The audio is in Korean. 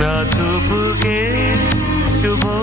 나도 부게 유보